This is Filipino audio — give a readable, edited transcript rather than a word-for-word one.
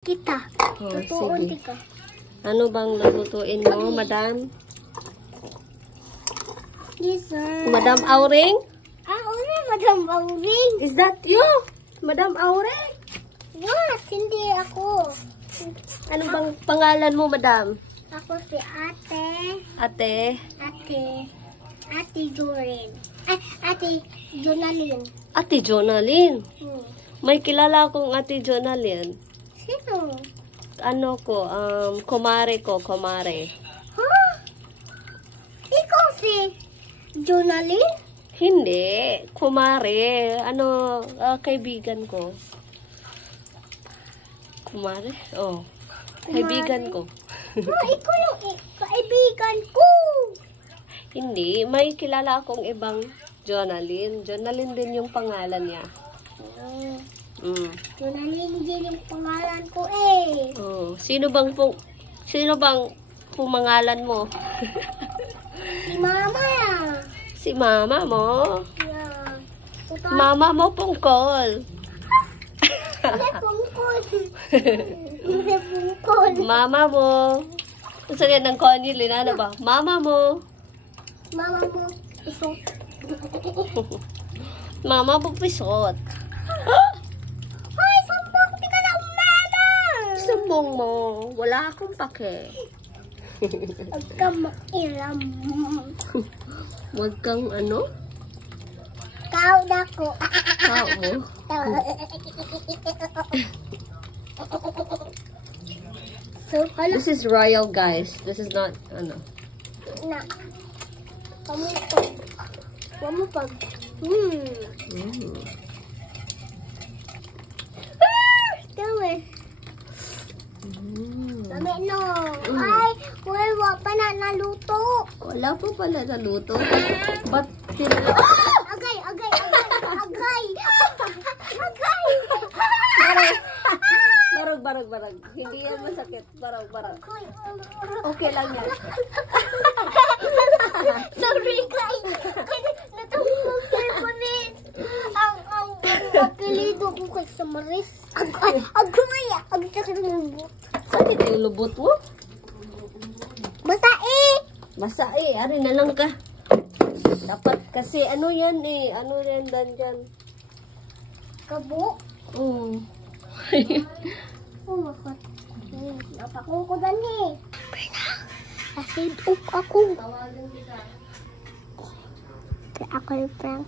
Kita. Oh, Tutuon sige. ka. Ano bang lulutuin mo, madam? Yes, sir. Madam Auring? Una, Madam Auring. Is that you? Madam Auring? Yes, hindi ako. Ano bang pangalan mo, madam? Ako si Ate. Ate? Ate Jorin. Ate Jonalyn. Ate Jonalyn? Hmm. May kilala akong Ate Jonalyn. Sino? Ano ko, kumare ko, kumare. Huh? Ikaw si Jonalyn? Hindi, kumare. Ano, kaibigan ko. Kumare? Oh, kaibigan ko. Ikaw yung kaibigan ko. Hindi, may kilala akong ibang Jonalyn. Jonalyn din yung pangalan niya. Jonalyn din yung pangalan ko eh. Oh, sino bang pumangalan mo? Si Mama. Si mama mo? Yeah. Mama mo pungkol. Hindi pungkol. Hindi pungkol. Mama mo. Gusto rin ng Connie, ano ba? Mama mo. Mama mo. Iso. Mama mo pisot. Hoy, sumbong di ka na umama. Sumbong mo. Wala akong pake. Huwag ka mairam. Huwag kang ano? Tao na ko. Tao. So, hala. This is royal, guys. This is not, ano. Na. Pamutog. Pamutog. Dami. Dami no. Ay, wala pa na naluto. Wala po pala naluto. Ba't Agay, agay, agay, agay. Agay. Barag. Hindi yan masakit. Barag. Okay lang yan. Sorry, guys. Natawag ko kay Maris. Ang apelido ko kay Samaris. Agay. Ang sakit ng lubot. Sakit yung lubot mo? Masai. Ari na lang ka. Dapat kasi ano yan eh. Ano yan dyan? Kabo. Makot. Napakukudan eh. Nasidok ako. Tawagan kita. Ako yung prank.